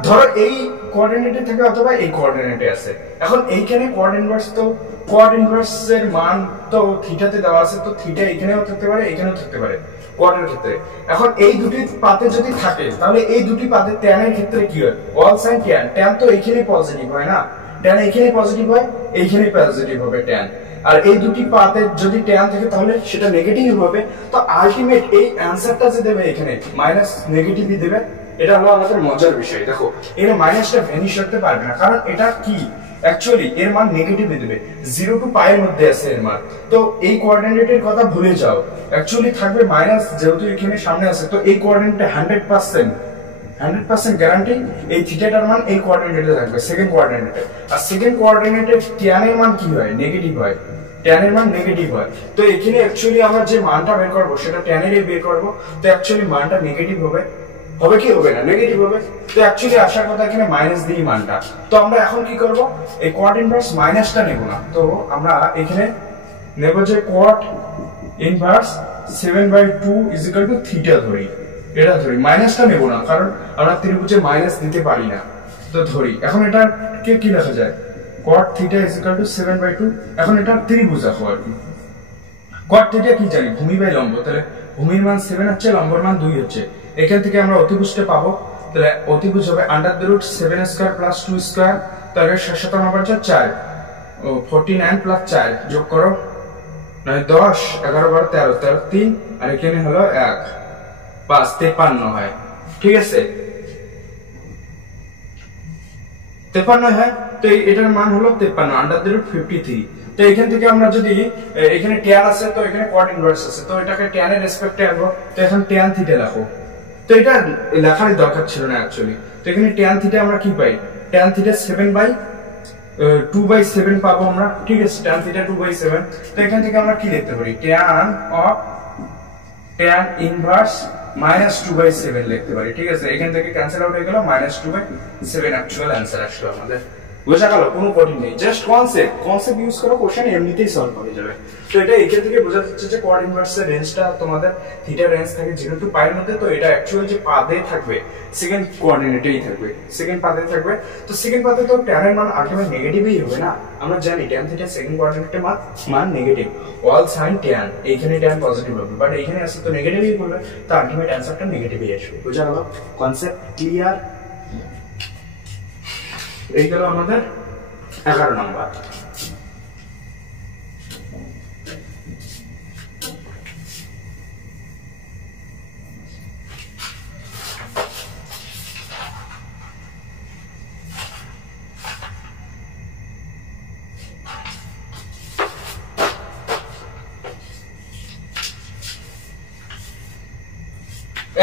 ধরো এই কোঅর্ডিনেটে থাকে অথবা এই কোঅর্ডিনেটে আছে। এখন এইখানে কোঅর্ড ইনভার্সের মান তো থিটাতে দেওয়া আছে, তো থিটা এখানেও থাকতে পারে এখানেও থাকতে পারে কোঅর্ডের ক্ষেত্রে। এখন এই দুটি পাতে যদি থাকে তাহলে এই দুটি পাতে tan এর ক্ষেত্রে কি হয়, অল সাইন tan, tan তো এইখানে পজিটিভ হয় না, tan এইখানে পজিটিভ হয়, এইখানে পজিটিভ হবে tan। আর এই দুটি পাতে যদি tan থাকে তাহলে সেটা নেগেটিভ হবে। তো আলটিমেট এই অ্যানসারটা যে দেবে এখানে মাইনাস নেগেটিভই দেবে। এটা হলো আমাদের মজার বিষয়। দেখো এর মাইনাসটা ভ্যানিশ করতে পারবে না, কারণ এটা কি অ্যাকচুয়ালি এর মান নেগেটিভই দেবে, 0 টু পাই এর মধ্যে আছে এর মান। তো এই কোঅর্ডিনেটের কথা ভুলে যাও, অ্যাকচুয়ালি থাকবে মাইনাস, যেহেতু এখানে সামনে আছে। তো এই কোঅর্ডিনেটে 100% গ্যারান্টি এই থিটাটার মান এই কোঅর্ডিনেটে থাকবে, সেকেন্ড কোঅর্ডিনেটে। আর সেকেন্ড কোঅর্ডিনেটে tan এর মান কি হয়, নেগেটিভ হয়, tan এর মান নেগেটিভ হয়। তো এখানে অ্যাকচুয়ালি আমরা যে মানটা বের করব সেটা tan এর বের করব। তো অ্যাকচুয়ালি মানটা নেগেটিভ হবে, হবে কি হবে না, নেগেটিভ হবে। তো অ্যাকচুয়ালি আসার কথা এখানে মাইনাস দিই মানটা। তো আমরা এখন কি করব, এই কোঅর্ড ইনভার্স মাইনাসটা নেব না, তো আমরা এখানে নেব যে কোঅর্ড ইনভার্স 7/2 = থিটা ধরি, এটা ধরি, মাইনাসটা নেব না কারণ আমরা ত্রিভুজে মাইনাস দিতে পারি না। তো ধরি এখন এটাকে কি লেখা যায়, cot θ = 7/2। এখন এটা ত্রিভুজ আঁকো আর কি। cot θ কি জানি, ভূমি বাই লম্ব, তাহলে ভূমির মান 7 হচ্ছে, লম্বর মান 2 হচ্ছে। এখান থেকে আমরা অতিভুজটা পাবো, তাহলে অতিভুজ হবে √7² + 2², তাহলে 7 4 ও 49 + 4 যোগ করো 9 10 11 12 13 13 3 আর এখানে হলো 1 5 53 হয়। ঠিক আছে, 53 হয়। তো এটার মান হলো 53 √53। তো এখান থেকে আমরা যদি এখানে tan আছে, তো এখানে cot ইনভার্স আছে, তো এটাকে tan এর রেসপেক্টে আনবো। তো এখন tan θ লেখো, তো এটা লেখার দরকার ছিল না অ্যাকচুয়ালি। তো এখানে tan θ আমরা কি পাই, tan θ 2/7 পাবো আমরা। ঠিক আছে, tan θ 2/7। তো এখান থেকে আমরা কি লিখতে পারি, tan ইনভার্স -2/7 লিখতে পারি। ঠিক আছে, এখান থেকে ক্যান্সেল আউট হয়ে গেল, -2/7 অ্যাকচুয়াল অ্যানসার আসলো আমাদের। বোঝা গেল, কোনো কঠিন নেই, জাস্ট কনসেপ্ট ইউজ করো, কোশ্চেন এমনিতেই সলভ হয়ে যাবে। তো এটা এখান থেকে বোঝা যাচ্ছে যে কোঅর্ড ইনভার্সের রেঞ্জটা তোমাদের থিটা রেঞ্জ থাকে 0 টু পাই এর মধ্যে। তো এটা অ্যাকচুয়ালি যে পাদে থাকবে সেকেন্ড কোঅর্ডিনেটেই থাকবে, সেকেন্ড পাদে থাকবে। তো সেকেন্ড পাদে তো tan এর মান আলটিমেট নেগেটিভই হবে না, আমরা জানি tan θ সেকেন্ড কোঅর্ডিনেটের মান নেগেটিভ, অল সাইন tan, এইখানে tan পজিটিভ হবে, বাট এইখানে আসলে তো নেগেটিভই হবে। তো আলটিমেট অ্যানসারটা নেগেটিভই আসবে। বোঝা গেল, কনসেপ্ট ক্লিয়ার? এই গেল আমাদের 11 নম্বর।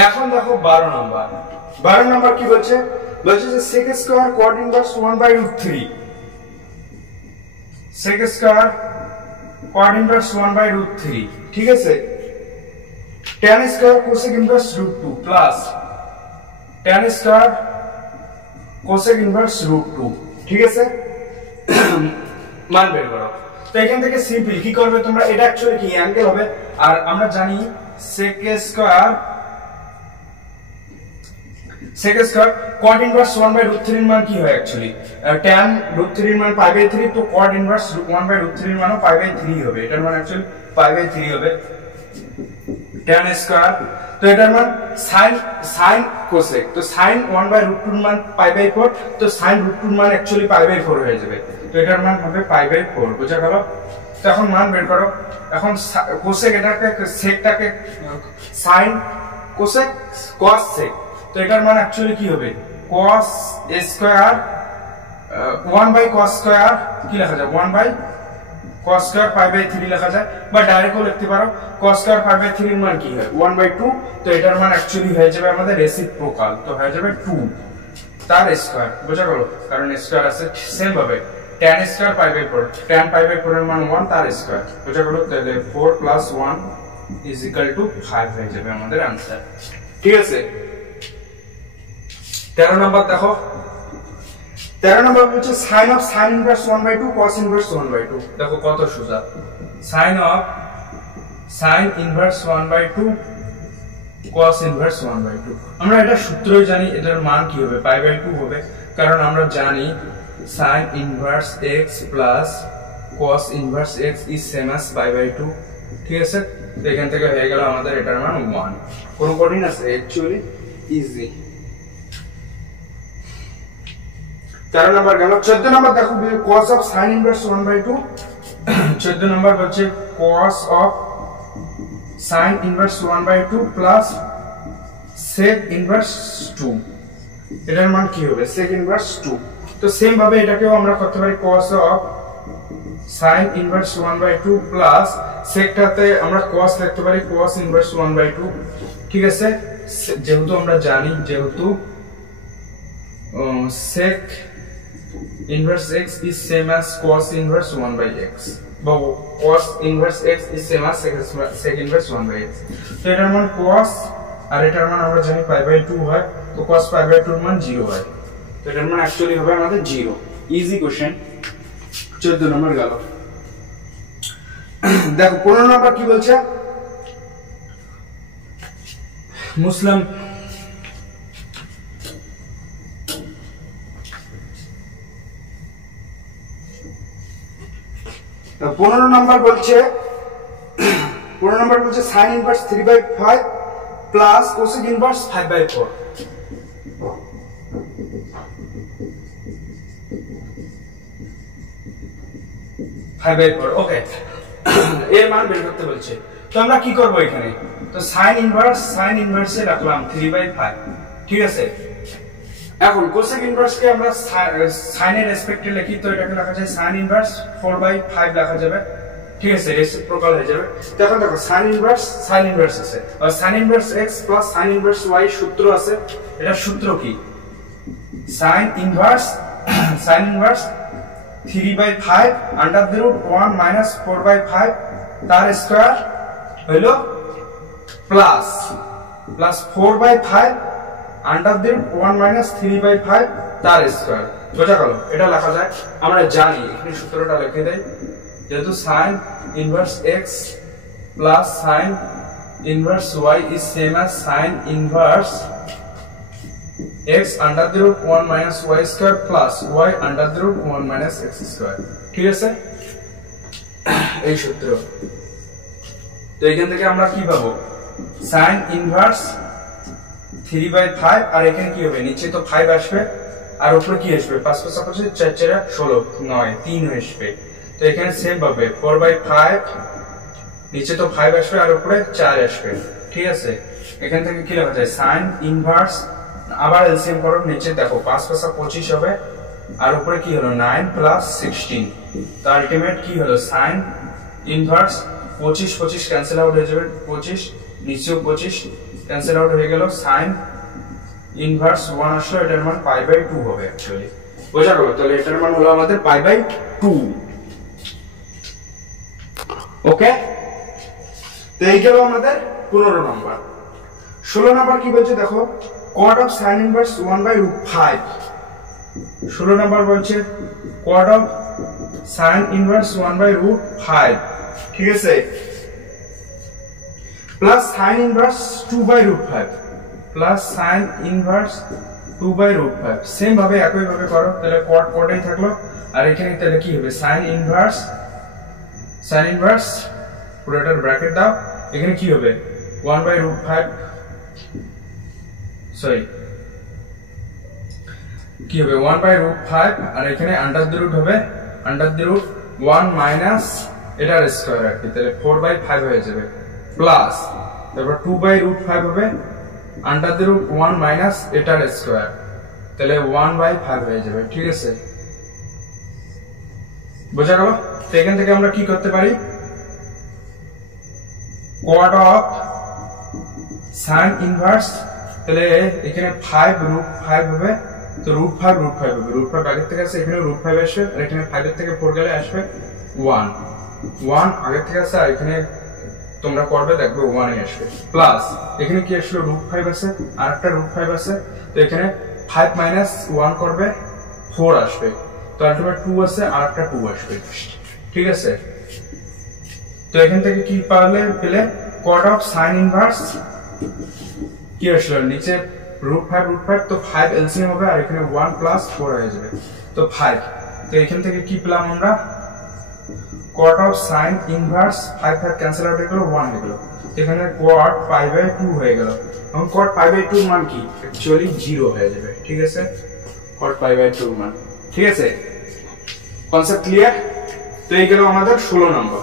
এখন দেখো 12 নম্বর কি বলছে, বলছে যে sec square cot inverse 1/√3, sec square cot inverse 1/√3। ঠিক আছে, tan square cosec inverse √2 plus tan square cosec inverse √2। ঠিক আছে, মান বের করো। তো এখান থেকে সিম্পল কি করবে তোমরা, এটা অ্যাকচুয়ালি কি অ্যাঙ্গেল হবে। আর আমরা জানি sec স্কয়ার cot ইনভার্স 1/√3 এর মান কি হয় অ্যাকচুয়ালি, tan √3 এর মান π/3, তো cot ইনভার্স 1/√3 এর মানও π/3 হবে, এটার মান অ্যাকচুয়ালি π/3 হবে tan স্কয়ার। তো এটার মান sin cosec, তো sin 1/√2 এর মান π/4, তো sin √2 এর মান অ্যাকচুয়ালি π/4 হয়ে যাবে, তো এটার মান হবে π/4। বোঝা গেল? তো এখন মান বের করো। এখন cosec এটাকে secটাকে sin cosec cos sec, তো এটার মান অ্যাকচুয়ালি কি হবে, cos স্কয়ার 1/cos স্কয়ার কি লেখা যায়, 1/cos স্কয়ার π/3 লেখা যায়, বা ডাইরেক্টও লিখতে পারো। cos স্কয়ার π/3 এর মান কি হয়, 1/2। তো এটার মান অ্যাকচুয়ালি হয়ে যাবে আমাদের রেসিপ্রোকাল, তো হয়ে যাবে 2 তার স্কয়ার। বোঝা গেল, কারণ স্কয়ার আছে। সেম ভাবে tan স্কয়ার π/4, tan π/4 এর মান 1 তার স্কয়ার। বোঝা গেল, তাহলে 4 + 1 = 5 হয়ে যাবে আমাদের आंसर। ঠিক আছে, 13 নম্বর দেখো, 13 নম্বর হচ্ছে sin ইনভার্স 1/2 cos ইনভার্স 1/2। দেখো কত সোজা, sin ইনভার্স 1/2 cos ইনভার্স 1/2। আমরা এটা সূত্রই জানি, এটার মান কি হবে, π/2 হবে, কারণ আমরা জানি sin inverse x plus cos inverse x is same as pi by 2, ঠিক আছে? তো এখান থেকে হয়ে গেল আমাদের এটার মান 1। কোন কঠিন আছে? Actually easy. 13 নাম্বার গেল। 14 নাম্বার দেখো cos of sin inverse 1/2। 14 number হচ্ছে cos of sin inverse 1/2 plus sec inverse 2, এটার মান কি হবে? sec inverse 2। তো সেম ভাবে এটাকেও আমরা করতে পারি cos of sin inverse 1/2 plus secটাতে আমরা cos লিখতে পারি cos inverse 1/2, ঠিক আছে? যেহেতু আমরা জানি যেহেতু sec inverse x is same as cos inverse 1/x, বা cos inverse x is same as sec inverse 1/x। তো এটার মান cos আর এটার মান আমরা জানি pi by 2 হয়, তো cos pi by 2 এর মান 0 হয়, তো এটার মান অ্যাকচুয়ালি হবে আমাদের 0। Easy question. 14 নম্বর গেল। দেখো 15 নম্বর কি বলছে? মুসলিম 15 নম্বর বলছে sin inverse 3/5 plus cosec inverse 5/4। ওকে, এর মান বের করতে বলছে। তো আমরা কি করব এখানে? তো sin ইনভার্সে রাখলাম 3/5, ঠিক আছে? এখন cosec ইনভার্স কে আমরা sin এর রেসপেক্টে লিখি, তো এটাকে লেখা যায় sin ইনভার্স 4/5 লেখা যাবে, ঠিক আছে? রেসিপ্রোকাল হয়ে যাবে। তো এখন দেখো sin ইনভার্স আছে, আর sin inverse x plus sin inverse y সূত্র আছে। এটা সূত্র কি? sin inverse 3/5 under the root 1 minus 4/5 তার স্কয়ার হলো plus 4/5 under the root 1 minus 3/5 তার স্কয়ার। বোঝা গেল? এটা লেখা যায়, আমরা জানি এখানে সূত্রটা লিখে দেই। যেহেতু sin inverse x plus sin inverse y is same as sin inverse x under the root 1 minus y square plus y under the root 1 minus x square, ঠিক আছে? এই সূত্র। তো এখান থেকে আমরা কি পাবো? sin inverse 3/5, আর এখানে কি হবে? নিচে তো 5 আসবে আর উপরে কি আসবে? 5 5 25 4 4 16 9 3 আসবে। তো এখানে সেম পাবে 4/5, নিচে তো 5 আসবে আর উপরে 4 আসবে, ঠিক আছে? এখান থেকে কি লেখা যায়? sin ইনভার্স, আবার এলসিএম করো, নিচে দেখো 5 5 25 হবে আর উপরে কি হলো 9 প্লাস 16, তো আলটিমেট কি হলো? sin ইনভার্স 25 25 ক্যান্সেল আউট হয়ে যাবে, 25 নিচেও 25 ক্যান্সেল আউট হয়ে গেল, sin ইনভার্স 1 আসলো, এটার মান pi/2 হবে অ্যাকচুয়ালি। বোঝা গেল? তাহলে এটার মান হলো আমাদের pi/2। ওকে, তো এই গেল আমাদের 15 নম্বর। 16 নম্বর কি বলছে দেখো, cot of sin inverse 1/5। 16 নম্বর বলছে cot of sin inverse 1/5, ঠিক আছে? Plus sin inverse 2/5 plus sin inverse 2/5। Same ভাবে একই ভাবে করো, তাহলে cot cotই থাকলো, আর এখানে তাহলে কি হবে? sin inverse পুরোটার ব্র্যাকেট দাও, এখানে কি হবে? 1/5, সরি কি হবে? 1/5, আর এখানে আন্ডার দ্য রুট হবে 1 মাইনাস এটার স্কয়ার আর কি, তাহলে 4/5 হয়ে যাবে, প্লাস তারপর 2/5 হবে আন্ডার দ্য রুট 1 মাইনাস এটার স্কয়ার, তাহলে 1/5 হয়ে যাবে, ঠিক আছে? বোঝা গেল? তো এখান থেকে আমরা কি করতে পারি? cot of sin inverse, তাহলে এখানে 5/5 হবে, তো √5 হবে, √5 আগের থেকে আছে, এখানে √5 আসবে, আর এখানে 5 এর থেকে 4 গেলে আসবে 1 আগের থেকে আছে, আর এখানে তোমরা করবে দেখবে 1 এ আসবে, প্লাস এখানে কি আসলো? √5 আছে, আর একটা √5 আছে, তো এখানে 5 মাইনাস 1 করবে 4 আসবে, তো আলটিমেট 2 আছে, আর একটা 2 আসবে, ঠিক আছে? তো এখান থেকে কি পেলে cot of sin inverse কি আসলো? নিচে √5 তো 5 এলসিএম হবে আর এখানে 1 প্লাস 4 হয়ে যাবে তো 5 তো এখান থেকে কি পেলাম আমরা cot of sin inverse 5 cancel out হয়ে গেল 1 হয়ে গেল এখানে cot π/2 হয়ে গেল এবং cot π/2 এর মান কি অ্যাকচুয়ালি 0 হয়ে যাবে ঠিক আছে cot π/2 মান ঠিক আছে কনসেপ্ট ক্লিয়ার তো এই গেল আমাদের 16 নম্বর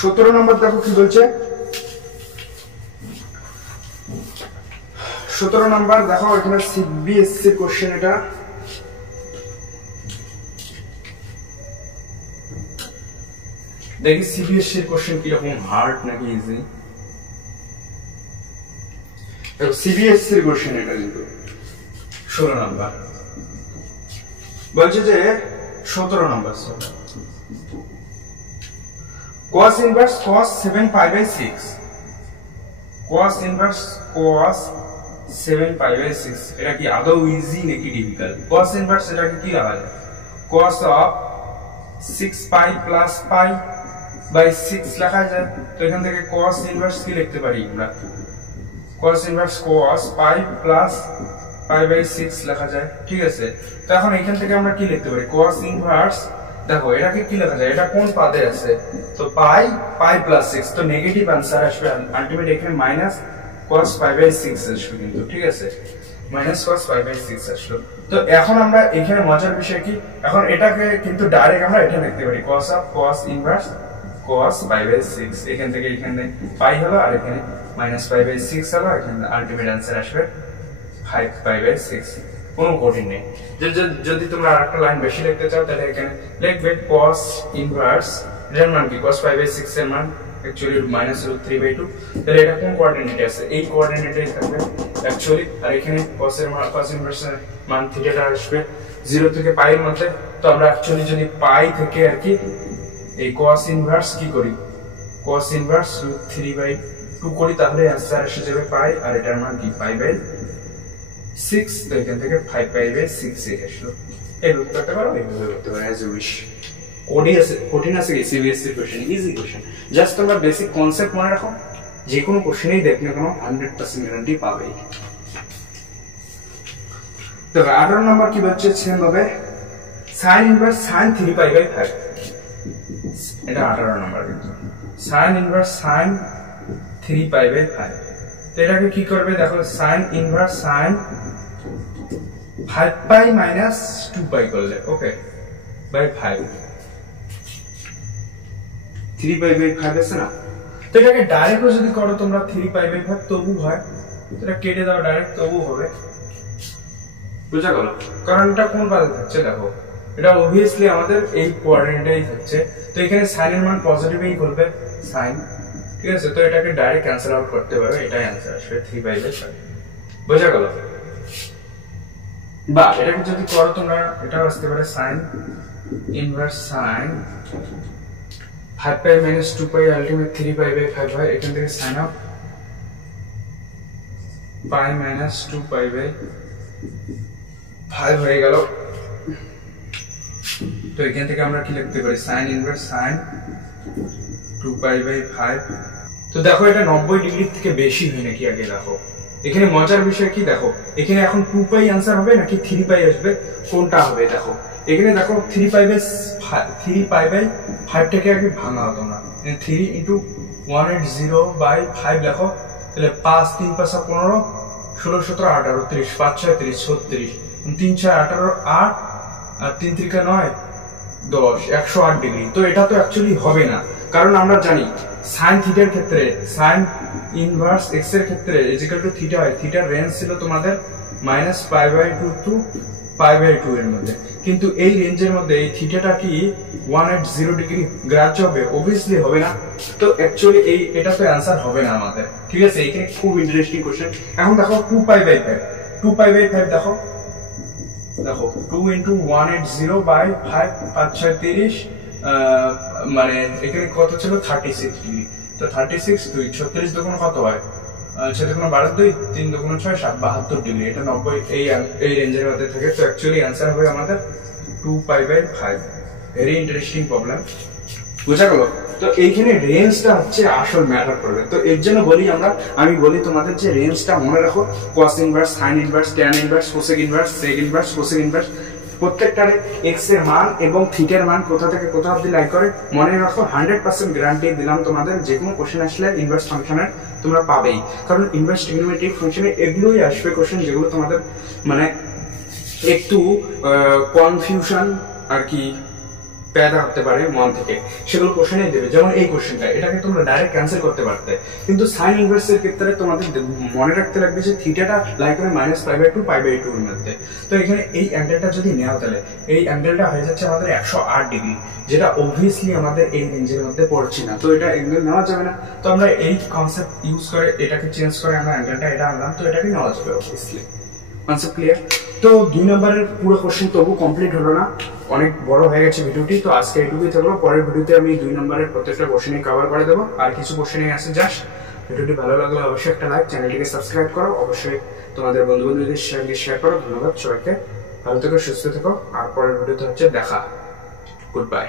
17 নম্বর দেখো কি বলছে 17 নম্বর দেখো এখানে সিবিএসসি কোশ্চেন এটা দেখি সিবিএসসি এর কোশ্চেন কি রকম হার্ড নাকি ইজি দেখো সিবিএসসি এর কোশ্চেন এটা কিন্তু 16 নম্বর বলছে যে 17 নম্বর cos inverse cos 7π/6 cos inverse cos 7π/6 এটা কি আদৌ ইজি নাকি ডিফিকাল্ট cos inverse এটাকে কি লেখা যায় cos of 6π plus π/6 লেখা যায় তো এখান থেকে cos inverse কি লিখতে পারি আমরা cos inverse cos π plus π/6 লেখা যায় ঠিক আছে তো এখন এখান থেকে আমরা কি লিখতে পারি cos inverse দেখো এটাকে কি লেখা যায় এটা কোন পদে আছে তো π plus 6 তো নেগেটিভ आंसर আসবে আলটিমেট এখানে মাইনাস cos π/6 আসবে কিন্তু ঠিক আছে মাইনাস cos π/6 আসলো তো এখন আমরা এখানে মজার বিষয় কি এখন এটাকে কিন্তু ডাইরেক্ট আমরা এটা লিখতে পারি cos ইনভার্স cos π/6 এখান থেকে এখানে π হলো আর এখানে মাইনাস π/6 হলো এখানে আলটিমেট आंसर আসবে 5π/6 কোনো কঠিন নেই যদি তোমরা আরেকটা লাইন বেশি লিখতে চাও তাহলে এখানে লিখবে cos ইনভার্স এর মান কি cos π/6 এর মান অ্যাকচুয়ালি -√3/2 তাহলে এটা কোন কোঅর্ডিনেটে আছে এই কোঅর্ডিনেটেই থাকবে অ্যাকচুয়ালি আর এখানে cos এর মান cos ইনভার্স এর মান থিটাটা আসবে 0 থেকে π এর মধ্যে তো আমরা অ্যাকচুয়ালি যদি π থেকে আর কি এই cos ইনভার্স কি করি cos ইনভার্স √3/2 করি তাহলে आंसर এসে যাবে π আর এটার মান কি π/6 তো এখান থেকে 5π/6 আসলো এই উত্তরটা করো এইভাবে করতে পারো as you wish কঠিন আছে কি CBSE question easy question just তোমরা বেসিক কনসেপ্ট মনে রাখো যে কোনো কোশ্চেনেই দেখলে কোনো 100% গ্যারান্টি পাবেই তো 18 নম্বর কি বলছে সেম ভাবে sin ইনভার্স sin 3π/5 এটা 18 নম্বর কিন্তু sin ইনভার্স sin 3π/5 তো এটাকে কি করবে দেখো sin ইনভার্স sin 5π - 2π করলে ওকে বাই 5 3π/5 আছে না তো এটাকে ডাইরেক্ট যদি করো তোমরা 3π/5 তবু হয় এটা কেটে দাও ডাইরেক্ট তবু হবে বুঝা গেল কারণ এটা কোন পদে থাকছে দেখো এটা obviously আমাদের এই কোঅর্ডিনেটেই থাকছে তো এখানে sin এর মান পজিটিভই করবে sin ঠিক আছে তো এটাকে ডাইরেক্ট ক্যান্সেল আউট করতে পারবে এটাই आंसर আসবে 3/5 বুঝা গেল বা এটাকে যদি করো তোমরা এটা আসতে পারে sin ইনভার্স sin 5π - 2π আলটিমেট 3π/5 হয় এখান থেকে sin অফ π - 2π/5 হয়ে গেল তো এখান থেকে আমরা কি লিখতে পারি sin ইনভার্স sin 2π/5 তো দেখো এটা 90 ডিগ্রি থেকে বেশি হয় নাকি আগে দেখো এখানে মজার বিষয় কি দেখো এখানে এখন 2π आंसर হবে নাকি 3π আসবে কোনটা হবে দেখো এখানে দেখো 3π/5 টাকে আগে ভাঙা হতো না 3 * 180/5 দেখো তাহলে 5 3 5 15 16 17 18 30 5 6 30 36 3 6 18 8 আর 3 3 9 10 108 ডিগ্রি তো এটা তো অ্যাকচুয়ালি হবে না কারণ আমরা জানি sin থিটার ক্ষেত্রে sin ইনভার্স x এর ক্ষেত্রে = থিটা হয় থিটার রেঞ্জ ছিল তোমাদের -π/2 টু π/2 এর মধ্যে কিন্তু এই রেঞ্জের মধ্যে এই থিটাটা কি 180 ডিগ্রি গ্রাহ্য হবে obviously হবে না তো অ্যাকচুয়ালি এটা তো आंसर হবে না আমাদের ঠিক আছে এখানে খুব ইন্টারেস্টিং কোশ্চেন এখন দেখো 2π/5 দেখো 2 * 180/5 5 6 30 মানে এখানে কত ছিল 36 ডিগ্রি তো 36 2 36 দুগুণ কত হয় 6 দুগুণ 12 2 3 দুগুণ 6 7 72 ডিগ্রি এটা 90 এই রেঞ্জের মধ্যে থাকে তো অ্যাকচুয়ালি आंसर হবে আমাদের 2π/5 ভেরি ইন্টারেস্টিং প্রবলেম বুঝা গেল তো এইখানে রেঞ্জটা হচ্ছে আসল ম্যাটার করবে। তো এর জন্য আমি বলি তোমাদের যে রেঞ্জটা মনে রাখো, cos inverse, sin inverse, tan inverse, cosec inverse, sec inverse, cosec inverse, প্রত্যেকটারে x এর মান এবং থিটা এর মান কোথা থেকে কোথা অবধি লাই করে মনে রাখো। 100% গ্যারান্টি দিলাম তোমাদের, যে কোনো কোশ্চেন আসলে ইনভার্স ফাংশনের তোমরা পাবেই, কারণ ইনভার্স ট্রিগনোমেট্রিক ফাংশনে এগুলোই আসবে কোশ্চেন যেগুলো তোমাদের মানে একটু কনফিউশন আর কি পেদা হতে পারে মন থেকে, সেগুলো কোশ্চেনই দেবে। যেমন এই কোশ্চেনটা, এটাকে তোমরা ডাইরেক্ট ক্যান্সেল করতে পারতে, কিন্তু সাইন ইনভার্সের ক্ষেত্রে তোমাদের মনে রাখতে লাগবে যে থিটাটা লাই করে -π/2 π/2 এর মধ্যে। তো এখানে এই অ্যাঙ্গেলটা যদি নেওয়া, তাহলে এই অ্যাঙ্গেলটা হয়ে যাচ্ছে আমাদের 108 ডিগ্রি, যেটা অবভিয়াসলি আমাদের এই রেঞ্জের মধ্যে পড়ছে না, তো এটা অ্যাঙ্গেল নেওয়া যাবে না। তো আমরা এই কনসেপ্ট ইউজ করে এটাকে চেঞ্জ করে আমরা অ্যাঙ্গেলটা এটা আনলাম, তো এটাকে নেওয়া যাবে অবভিয়াসলি। Concept clear? তো 2 নম্বরের পুরো কোশ্চেন তবু কমপ্লিট হলো না, অনেক বড় হয়ে গেছে ভিডিওটি। তো আজকে এইটুকুই থাকলো, পরের ভিডিওতে আমি 2 নম্বরের প্রত্যেকটা কোশ্চেনই কভার করে দেবো, আর কিছু কোশ্চেনই আছে জাস্ট। ভিডিওটি ভালো লাগলে অবশ্যই একটা লাইক, চ্যানেলটিকে সাবস্ক্রাইব করো, অবশ্যই তোমাদের বন্ধু-বান্ধবদের সঙ্গে শেয়ার করো। ধন্যবাদ সবাইকে, ভালো থেকো, সুস্থ থেকো, আর পরের ভিডিওতে হচ্ছে দেখা। Good bye.